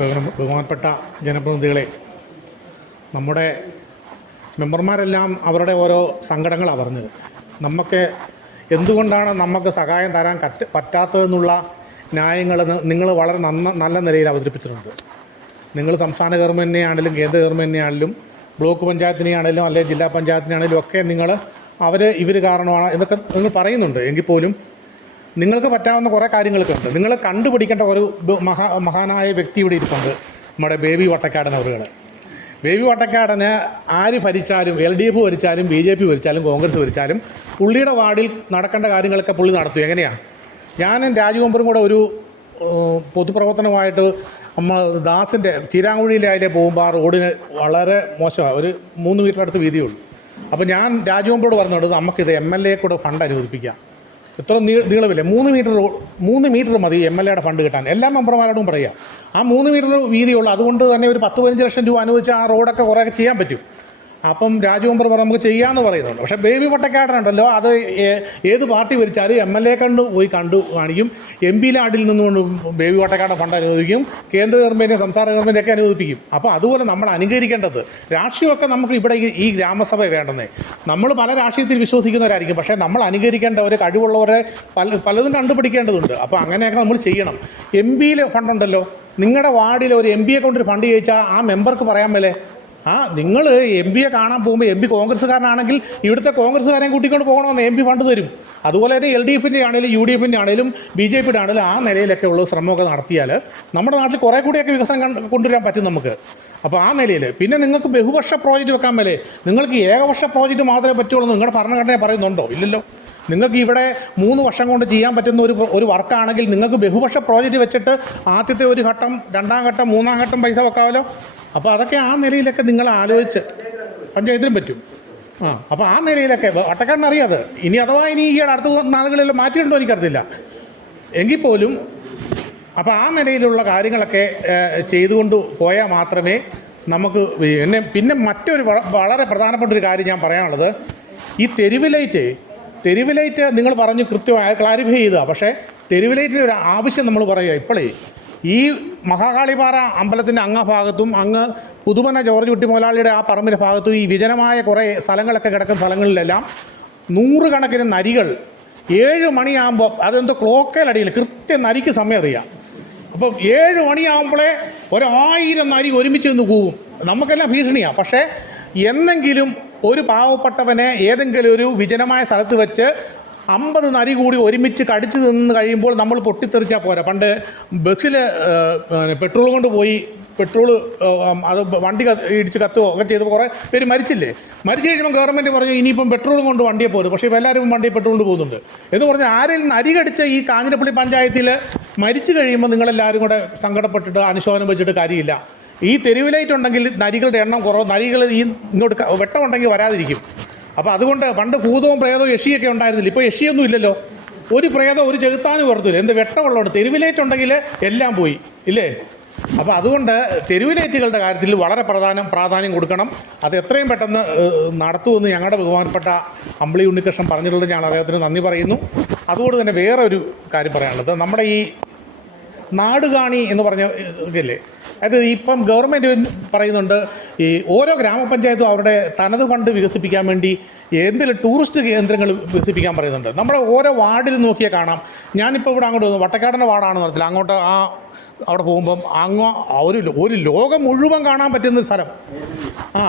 ബഹുമാന- ബഹുമാനപ്പെട്ട ജനപ്രതിനിധികളെ നമ്മുടെ മെമ്പർമാരെല്ലാം അവരുടെ ഓരോ സങ്കടങ്ങളാണ് പറഞ്ഞത്. നമുക്ക് എന്തുകൊണ്ടാണ് നമുക്ക് സഹായം തരാൻ കറ്റ പറ്റാത്തതെന്നുള്ള ന്യായങ്ങൾ നിങ്ങൾ വളരെ നന്ന നല്ല നിലയിൽ അവതരിപ്പിച്ചിട്ടുണ്ട്. നിങ്ങൾ സംസ്ഥാന ഗവൺമെന്റിനെ ആണെങ്കിലും കേന്ദ്ര ഗവൺമെന്റിനെ ആണെങ്കിലും ബ്ലോക്ക് പഞ്ചായത്തിനെ ആണെങ്കിലും അല്ലെങ്കിൽ ജില്ലാ പഞ്ചായത്തിനാണെങ്കിലും ഒക്കെ നിങ്ങൾ അവർ ഇവർ കാരണമാണ് എന്നൊക്കെ നിങ്ങൾ പറയുന്നുണ്ട്. എങ്കിൽ പോലും നിങ്ങൾക്ക് പറ്റാവുന്ന കുറേ കാര്യങ്ങളൊക്കെ ഉണ്ട്. നിങ്ങൾ കണ്ടുപിടിക്കേണ്ട ഒരു മഹാ മഹാനായ വ്യക്തി ഇവിടെ ഇരിപ്പുണ്ട്. നമ്മുടെ ബേബി വട്ടക്കാടൻ അവറുകൾ ബേബി വട്ടക്കാടന് ആര് ഭരിച്ചാലും എൽ ഡി എഫ് ഭരിച്ചാലും ബി ജെ പി ഭരിച്ചാലും കോൺഗ്രസ് ഭരിച്ചാലും പുള്ളിയുടെ വാർഡിൽ നടക്കേണ്ട കാര്യങ്ങളൊക്കെ പുള്ളി നടത്തും. എങ്ങനെയാണ് ഞാനും രാജകുമ്പറും കൂടെ ഒരു പൊതുപ്രവർത്തനമായിട്ട് നമ്മൾ ദാസിന്റെ ചീരാങ്കുഴിയിലെ അതിലെ പോകുമ്പോൾ ആ റോഡിന് വളരെ മോശമാണ് ഒരു മൂന്ന് മീറ്റർ അടുത്ത് വീതിയുള്ളൂ. അപ്പോൾ ഞാൻ രാജകുമ്പറോട് പറഞ്ഞോട് നമുക്കിത് എം എൽ എ കൂടെ ഫണ്ട് അനുവദിപ്പിക്കാം. ഇത്ര നീളമില്ല? മൂന്ന് മീറ്റർ മൂന്ന് മീറ്റർ മതി എം എൽ എയുടെ ഫണ്ട് കിട്ടാൻ. എല്ലാ മെമ്പർമാരോടും പറയാം. ആ മൂന്ന് മീറ്റർ വീതിയുള്ള അതുകൊണ്ട് തന്നെ ഒരു പത്ത് പതിനഞ്ച് ലക്ഷം രൂപ അനുവദിച്ച് ആ റോഡൊക്കെ കുറേയൊക്കെ ചെയ്യാൻ പറ്റും. അപ്പം രാജകുമ്പർ പറഞ്ഞു നമുക്ക് ചെയ്യാമെന്ന് പറയുന്നുണ്ട്. പക്ഷേ ബേബി പൊട്ടക്കാടനുണ്ടല്ലോ അത് ഏത് പാർട്ടി ഭരിച്ചാലും എം എൽ എ കണ്ട് പോയി കണ്ടു കാണിക്കും. എം പി ലാഡിൽ നിന്നുകൊണ്ട് ബേബി പൊട്ടക്കാടൻ ഫണ്ട് അനുവദിക്കും. കേന്ദ്ര ഗവൺമെന്റിനെ സംസ്ഥാന ഗവൺമെന്റ് ഒക്കെ അനുവദിപ്പിക്കും. അപ്പോൾ അതുപോലെ നമ്മൾ അനുകരിക്കേണ്ടത് രാഷ്ട്രീയമൊക്കെ നമുക്ക് ഇവിടെ ഈ- ഗ്രാമസഭ വേണ്ടെന്നേ. നമ്മൾ പല രാഷ്ട്രീയത്തിൽ വിശ്വസിക്കുന്നവരായിരിക്കും. പക്ഷേ നമ്മൾ അനുകരിക്കേണ്ടവർ കഴിവുള്ളവരെ പല പലതും കണ്ടുപിടിക്കേണ്ടതുണ്ട്. അപ്പോൾ അങ്ങനെയൊക്കെ നമ്മൾ ചെയ്യണം. എം പിയിലെ ഫണ്ടുണ്ടല്ലോ. നിങ്ങളുടെ വാർഡിൽ ഒരു എം പിയെ കൊണ്ടൊരു ഫണ്ട് ചോദിച്ചാൽ ആ മെമ്പർക്ക് പറയാൻ മേലേ ആ നിങ്ങൾ എം പിയെ കാണാൻ പോകുമ്പോൾ എം പി കോൺഗ്രസ്സുകാരനാണെങ്കിൽ ഇവിടുത്തെ കോൺഗ്രസ്സുകാരെയും കൂട്ടിക്കൊണ്ട് പോകണമെന്ന് എം പി ഫണ്ട് തരും. അതുപോലെ തന്നെ എൽ ഡി എഫിന്റെ ആണെങ്കിലും യു ഡി എഫിന്റെ ആണെങ്കിലും ബി ജെ പിയുടെ ആണെങ്കിലും ആ നിലയിലൊക്കെ ഉള്ള ശ്രമമൊക്കെ നടത്തിയാൽ നമ്മുടെ നാട്ടിൽ കുറേ കൂടിയൊക്കെ വികസനം കണ്ട് കൊണ്ടുവരാൻ പറ്റും നമുക്ക്. അപ്പോൾ ആ നിലയിൽ പിന്നെ നിങ്ങൾക്ക് ബഹുവർഷ പ്രോജക്റ്റ് വെക്കാൻ മേലെ നിങ്ങൾക്ക് ഏകവർഷ പ്രോജക്റ്റ് മാത്രമേ പറ്റുള്ളൂ നിങ്ങളുടെ ഭരണഘടന പറയുന്നുണ്ടോ? ഇല്ലല്ലോ. നിങ്ങൾക്ക് ഇവിടെ മൂന്ന് വർഷം കൊണ്ട് ചെയ്യാൻ പറ്റുന്ന ഒരു ഒരു വർക്കാണെങ്കിൽ നിങ്ങൾക്ക് ബഹുപക്ഷ പ്രോജക്റ്റ് വെച്ചിട്ട് ആദ്യത്തെ ഒരു ഘട്ടം രണ്ടാം ഘട്ടം മൂന്നാം ഘട്ടം പൈസ വെക്കാമല്ലോ. അപ്പോൾ അതൊക്കെ ആ നിലയിലൊക്കെ നിങ്ങൾ ആലോചിച്ച് പഞ്ചായത്തിനും പറ്റും. ആ അപ്പോൾ ആ നിലയിലൊക്കെ വട്ടക്കാരൻ അറിയാതെ ഇനി അഥവാ ഇനി ഈ അടുത്ത നാളുകളിൽ മാറ്റിയിട്ടുണ്ടോ എനിക്കറിയില്ല എങ്കിൽ പോലും അപ്പോൾ ആ നിലയിലുള്ള കാര്യങ്ങളൊക്കെ ചെയ്തുകൊണ്ട് പോയാൽ മാത്രമേ നമുക്ക് പിന്നെ പിന്നെ മറ്റൊരു വളരെ പ്രധാനപ്പെട്ട ഒരു കാര്യം ഞാൻ പറയാനുള്ളത്. ഈ തെരുവ് ലൈറ്റ് തെരുവ് ലൈറ്റ് നിങ്ങൾ പറഞ്ഞു കൃത്യമായി ക്ലാരിഫൈ ചെയ്താൽ പക്ഷേ തെരുവ് ലൈറ്റിന് ഒരു ആവശ്യം നമ്മൾ പറയുക ഇപ്പോഴേ ഈ മഹാകാളിപാറ അമ്പലത്തിന്റെ അങ്ങ ഭാഗത്തും അങ്ങ് പുതുമന ജോർജ് കുട്ടിമോലാളിയുടെ ആ പറമ്പിന്റെ ഭാഗത്തും ഈ വിജനമായ കുറേ സ്ഥലങ്ങളൊക്കെ കിടക്കുന്ന സ്ഥലങ്ങളിലെല്ലാം നൂറുകണക്കിന് നരികൾ ഏഴ് മണിയാകുമ്പോൾ അതെന്തോ ക്ലോക്കേലടിയിൽ കൃത്യം നരിക്ക് സമയം അറിയാം. അപ്പം ഏഴ് മണിയാകുമ്പോഴേ ഒരായിരം നരി ഒരുമിച്ച് നിന്ന് കൂവും. നമുക്കെല്ലാം ഭീഷണിയാണ് പക്ഷേ എന്നെങ്കിലും ഒരു പാവപ്പെട്ടവനെ ഏതെങ്കിലും ഒരു വിജനമായ സ്ഥലത്ത് വെച്ച് അമ്പത് നരി കൂടി ഒരുമിച്ച് കടിച്ചു നിന്ന് കഴിയുമ്പോൾ നമ്മൾ പൊട്ടിത്തെറിച്ചാൽ പോരാ. പണ്ട് ബസ്സിൽ പെട്രോൾ കൊണ്ട് പോയി പെട്രോൾ അത് വണ്ടി ഇടിച്ച് കത്തുകയോ ഒക്കെ ചെയ്തപ്പോൾ കുറേ പേര് മരിച്ചില്ലേ? മരിച്ചു കഴിയുമ്പോൾ ഗവൺമെന്റ് പറഞ്ഞു ഇനിയിപ്പം പെട്രോൾ കൊണ്ട് വണ്ടിയെ പോരും. പക്ഷേ ഇപ്പോൾ എല്ലാവരും വണ്ടി പെട്രോൾ കൊണ്ട് പോകുന്നുണ്ട്. എന്ന് പറഞ്ഞാൽ ആരിൽ നിന്ന് അരി കടിച്ച ഈ കാഞ്ഞിരപ്പള്ളി പഞ്ചായത്തിൽ മരിച്ചു കഴിയുമ്പോൾ നിങ്ങളെല്ലാവരും കൂടെ സങ്കടപ്പെട്ടിട്ട് അനുശോചനം വെച്ചിട്ട് കാര്യമില്ല. ഈ തെരുവ് ഉണ്ടെങ്കിൽ നരികളുടെ എണ്ണം കുറവ്. നരികൾ ഈ ഇങ്ങോട്ട് വെട്ടമുണ്ടെങ്കിൽ വരാതിരിക്കും. അപ്പോൾ അതുകൊണ്ട് പണ്ട് ഭൂതവും പ്രേതവും യഷിയൊക്കെ ഉണ്ടായിരുന്നില്ല. ഇപ്പോൾ യഷിയൊന്നും ഇല്ലല്ലോ. ഒരു പ്രേതം ഒരു ചെകുത്താനും വരത്തില്ല. എന്ത് വെട്ടമുള്ളതുകൊണ്ട് തെരുവിലേറ്റ് ഉണ്ടെങ്കിൽ എല്ലാം പോയി. ഇല്ലേ? അപ്പോൾ അതുകൊണ്ട് തെരുവിലേറ്റുകളുടെ കാര്യത്തിൽ വളരെ പ്രധാനം പ്രാധാന്യം കൊടുക്കണം. അത് എത്രയും പെട്ടെന്ന് നടത്തുമെന്ന് ഞങ്ങളുടെ ബഹുമാനപ്പെട്ട അമ്പിളി ഉണ്ണികൃഷ്ണൻ പറഞ്ഞിട്ടുള്ളത് ഞാൻ അദ്ദേഹത്തിന് നന്ദി പറയുന്നു. അതുകൊണ്ട് തന്നെ വേറെ ഒരു കാര്യം പറയാനുള്ളത്. നമ്മുടെ ഈ നാടുകാണി എന്ന് പറഞ്ഞ ഇതല്ലേ അത് ഇപ്പം ഗവൺമെന്റ് പറയുന്നുണ്ട് ഈ ഓരോ ഗ്രാമപഞ്ചായത്തും അവരുടെ തനത് ഫണ്ട് വികസിപ്പിക്കാൻ വേണ്ടി എന്തെങ്കിലും ടൂറിസ്റ്റ് കേന്ദ്രങ്ങൾ വികസിപ്പിക്കാൻ പറയുന്നുണ്ട്. നമ്മുടെ ഓരോ വാർഡിൽ നോക്കിയാൽ കാണാം. ഞാനിപ്പോൾ ഇവിടെ അങ്ങോട്ട് വന്നു. വട്ടക്കാടന്റെ വാർഡാണെന്ന് പറഞ്ഞില്ല? അങ്ങോട്ട് ആ അവിടെ പോകുമ്പം അങ്ങോ ഒരു ഒരു ലോകം മുഴുവൻ കാണാൻ പറ്റുന്ന സ്ഥലം. ആ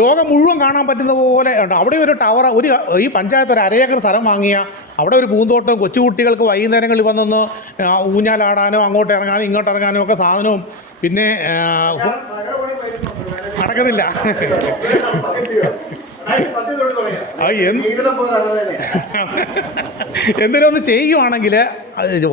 ലോകം മുഴുവൻ കാണാൻ പറ്റുന്ന പോലെ ഉണ്ട്. അവിടെ ഒരു ടവർ ഒരു ഈ പഞ്ചായത്ത് ഒരു അരയേക്കർ സ്ഥലം വാങ്ങിയ അവിടെ ഒരു പൂന്തോട്ടം കൊച്ചുകുട്ടികൾക്ക് വൈകുന്നേരങ്ങളിൽ വന്നൊന്ന് ഊഞ്ഞാലാടാനോ അങ്ങോട്ട് ഇറങ്ങാനോ ഇങ്ങോട്ട് ഇറങ്ങാനോ ഒക്കെ സാധനവും. പിന്നെ നടക്കുന്നില്ല. ആ, എന്ത് എന്തെങ്കിലും ഒന്ന് ചെയ്യുവാണെങ്കിൽ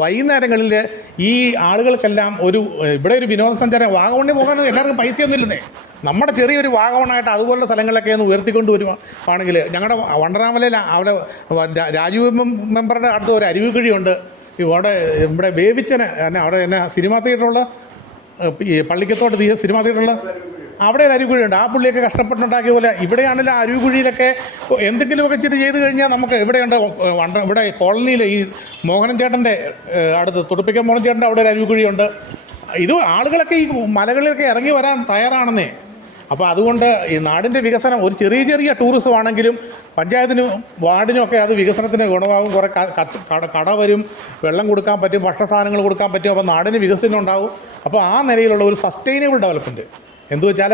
വൈകുന്നേരങ്ങളിൽ ഈ ആളുകൾക്കെല്ലാം ഒരു ഇവിടെ ഒരു വിനോദസഞ്ചാരം വാഗമണ്ണി പോകാൻ എല്ലാവർക്കും പൈസയൊന്നും ഇല്ലെന്നേ. നമ്മുടെ ചെറിയൊരു വാഗമണായിട്ട് അതുപോലുള്ള സ്ഥലങ്ങളിലൊക്കെ ഒന്ന് ഉയർത്തിക്കൊണ്ട് വരുവാണെങ്കിൽ ഞങ്ങളുടെ വണ്ടറാമലയിൽ അവിടെ രാജീവ് മെമ്പറുടെ അടുത്ത് ഒരു അരുവിക്കുഴിയുണ്ട് ഇവിടെ ഇവിടെ വേവിച്ചന് എന്നെ അവിടെ എന്നെ സിനിമാ തിയേറ്ററുള്ള ഈ പള്ളിക്കത്തോട്ട് തീയ സിനിമാ തിയേറ്ററുള്ള അവിടെ ഒരു അരുവിക്കുഴിയുണ്ട് ആ പുള്ളിയൊക്കെ കഷ്ടപ്പെട്ടുണ്ടാക്കിയ പോലെ ഇവിടെയാണെങ്കിൽ ആ അരുവിക്കുഴിയിലൊക്കെ എന്തെങ്കിലുമൊക്കെ ചെയ്ത് ചെയ്ത് കഴിഞ്ഞാൽ നമുക്ക് ഇവിടെയുണ്ട് വണ്ട ഇവിടെ കോളനിയിൽ ഈ മോഹനൻ ചേട്ടന്റെ അടുത്ത് തുടുപ്പിക്കൽ മോഹൻ ചേട്ടന്റെ അവിടെ ഒരു അരുവിക്കുഴിയുണ്ട് ഇത് ആളുകളൊക്കെ ഈ മലകളിലൊക്കെ ഇറങ്ങി വരാൻ തയ്യാറാണെന്നേ. അപ്പോൾ അതുകൊണ്ട് ഈ നാടിന്റെ വികസനം ഒരു ചെറിയ ചെറിയ ടൂറിസം ആണെങ്കിലും പഞ്ചായത്തിനും വാർഡിനും ഒക്കെ അത് വികസനത്തിന് ഗുണമാകും. കുറേ കട വരും വെള്ളം കൊടുക്കാൻ പറ്റും ഭക്ഷണസാധനങ്ങൾ കൊടുക്കാൻ പറ്റും അപ്പോൾ നാടിന് വികസനം ഉണ്ടാകും. അപ്പോൾ ആ നിലയിലുള്ള ഒരു സസ്റ്റൈനബിൾ ഡെവലപ്മെന്റ് എന്തു വെച്ചാൽ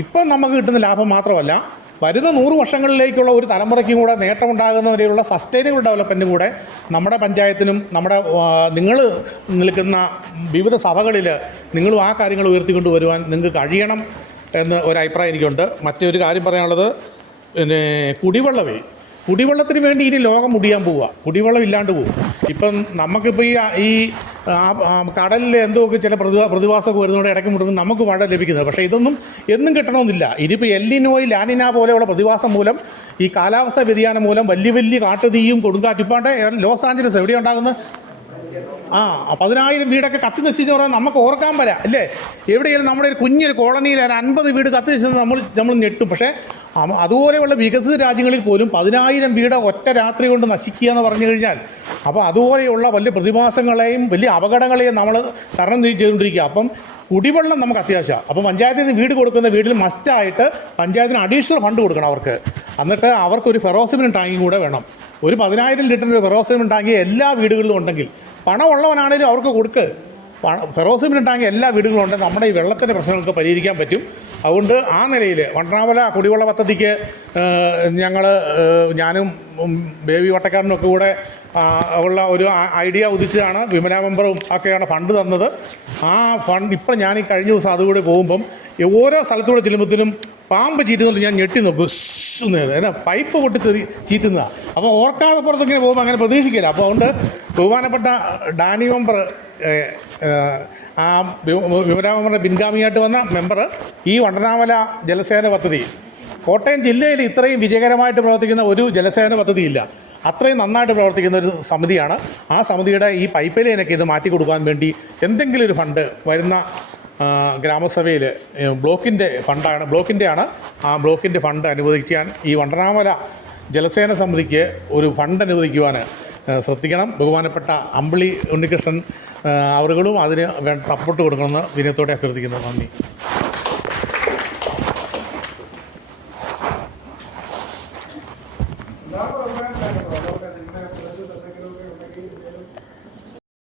ഇപ്പം നമുക്ക് കിട്ടുന്ന ലാഭം മാത്രമല്ല വരുന്ന നൂറ് വർഷങ്ങളിലേക്കുള്ള ഒരു തലമുറയ്ക്കും കൂടെ നേട്ടമുണ്ടാകുന്ന നിലയിലുള്ള സസ്റ്റൈനബിൾ ഡെവലപ്മെന്റും കൂടെ നമ്മുടെ പഞ്ചായത്തിനും നമ്മുടെ നിങ്ങൾ നിൽക്കുന്ന വിവിധ സഭകളിൽ നിങ്ങളും ആ കാര്യങ്ങൾ ഉയർത്തിക്കൊണ്ട് വരുവാൻ നിങ്ങൾക്ക് കഴിയണം. എന്ന് ഒരു അഭിപ്രായം എനിക്കുണ്ട്. മറ്റൊരു കാര്യം പറയാനുള്ളത് പിന്നെ കുടിവെള്ളമേ കുടിവെള്ളത്തിന് വേണ്ടി ഇനി ലോകം മുടിയാൻ പോവുക കുടിവെള്ളം ഇല്ലാണ്ട് പോകും ഇപ്പം നമുക്കിപ്പോൾ ഈ ഈ കടലിൽ എന്തൊക്കെ ചില പ്രതിഭാ പ്രതിഭാസമൊക്കെ വരുന്നതുകൊണ്ട് ഇടയ്ക്ക് മുട്ടുമ്പോൾ നമുക്ക് മഴ ലഭിക്കുന്നത്. പക്ഷേ ഇതൊന്നും എന്നും കിട്ടണമെന്നില്ല. ഇനിയിപ്പോൾ എല്ലിനോയി ലാനിന പോലെയുള്ള പ്രതിഭാസം മൂലം ഈ കാലാവസ്ഥാ വ്യതിയാനം മൂലം വലിയ വലിയ കാട്ടുതീയും കൊടുങ്കാറ്റിപ്പാണ്ട് ലോസ് ആഞ്ചലസ് എവിടെയാണ് ഉണ്ടാകുന്നത് ആ പതിനായിരം വീടൊക്കെ കത്തി നശിച്ചെന്ന് പറഞ്ഞാൽ നമുക്ക് ഓർക്കാൻ വരാം അല്ലേ? എവിടെയെങ്കിലും നമ്മുടെ ഒരു കുഞ്ഞൊരു കോളനിയിൽ ഒരു അൻപത് വീട് കത്തി നശിച്ചത് നമ്മൾ നമ്മൾ ഞെട്ടും. പക്ഷേ അതുപോലെയുള്ള വികസിത രാജ്യങ്ങളിൽ പോലും പതിനായിരം വീട് ഒറ്റ രാത്രി കൊണ്ട് നശിക്കുക എന്ന് പറഞ്ഞു കഴിഞ്ഞാൽ അപ്പോൾ അതുപോലെയുള്ള വലിയ പ്രതിഭാസങ്ങളെയും വലിയ അപകടങ്ങളെയും നമ്മൾ തരണം ചെയ്തുകൊണ്ടിരിക്കുക. അപ്പം കുടിവെള്ളം നമുക്ക് അത്യാവശ്യമാണ് അപ്പോൾ പഞ്ചായത്തിൽ നിന്ന് വീട് കൊടുക്കുന്ന വീട്ടിൽ മസ്റ്റായിട്ട് പഞ്ചായത്തിന് അഡീഷണൽ ഫണ്ട് കൊടുക്കണം അവർക്ക്. എന്നിട്ട് അവർക്കൊരു ഫെറോസിമിൻ ടാങ്കും കൂടെ വേണം. ഒരു പതിനായിരം ലിറ്ററിന്റെ ഫെറോസിമിൻ ടാങ്ക് എല്ലാ വീടുകളിലും ഉണ്ടെങ്കിൽ പണമുള്ളവനാണേലും അവർക്ക് കൊടുക്ക്. ഫെറോസിമിൻ ടാങ്ക് എല്ലാ വീടുകളും ഉണ്ടെങ്കിൽ നമ്മുടെ ഈ വെള്ളത്തിന്റെ പ്രശ്നങ്ങൾക്ക് പരിഹരിക്കാൻ പറ്റും. അതുകൊണ്ട് ആ നിലയിൽ വണ്ടനാമല കുടിവെള്ള പദ്ധതിക്ക് ഞങ്ങൾ ഞാനും ബേബി വട്ടക്കാരനും ഒക്കെ കൂടെ ഉള്ള ഒരു ഐഡിയ ഉദിച്ചതാണ്. വിമല മെമ്പറും ഒക്കെയാണ് ഫണ്ട് തന്നത്. ആ ഫണ്ട് ഇപ്പം ഞാൻ ഈ കഴിഞ്ഞ ദിവസം അതുകൂടെ പോകുമ്പം ഓരോ സ്ഥലത്തൂടെ ചെല്ലുമ്പോഴത്തേനും പാമ്പ് ചീറ്റുന്നുണ്ട് ഞാൻ ഞെട്ടി നോക്കും. എന്നാ പൈപ്പ് പൊട്ടി തെറി ചീറ്റുന്നതാണ് അപ്പോൾ ഓർക്കാതെ പുറത്തൊക്കെ പോകുമ്പോൾ അങ്ങനെ പ്രതീക്ഷിക്കില്ല. അപ്പോൾ അതുകൊണ്ട് ബഹുമാനപ്പെട്ട ഡാനി മെമ്പർ ആ വി- വിമല പിൻഗാമിയായിട്ട് വന്ന മെമ്പർ ഈ വണ്ടനാമല ജലസേന പദ്ധതി. കോട്ടയം ജില്ലയിൽ ഇത്രയും വിജയകരമായിട്ട് പ്രവർത്തിക്കുന്ന ഒരു ജലസേന പദ്ധതിയില്ല. അത്രയും നന്നായിട്ട് പ്രവർത്തിക്കുന്ന ഒരു സമിതിയാണ്. ആ സമിതിയുടെ ഈ പൈപ്പ് ലൈനൊക്കെ ഇത് മാറ്റി കൊടുക്കാൻ വേണ്ടി എന്തെങ്കിലും ഒരു ഫണ്ട് വരുന്ന ഗ്രാമസഭയിൽ ബ്ലോക്കിന്റെ ഫണ്ടാണ് ബ്ലോക്കിന്റെയാണ് ആ ബ്ലോക്കിന്റെ ഫണ്ട് അനുവദിക്കാൻ ഈ വണ്ടനാമല ജലസേന സമിതിക്ക് ഒരു ഫണ്ട് അനുവദിക്കുവാൻ ശ്രദ്ധിക്കണം. ബഹുമാനപ്പെട്ട അമ്പിളി ഉണ്ണികൃഷ്ണൻ അവരുകളും അതിന് സപ്പോർട്ട് കൊടുക്കണമെന്ന് വിനയത്തോടെ അഭ്യർത്ഥിക്കുന്നു. നന്ദി.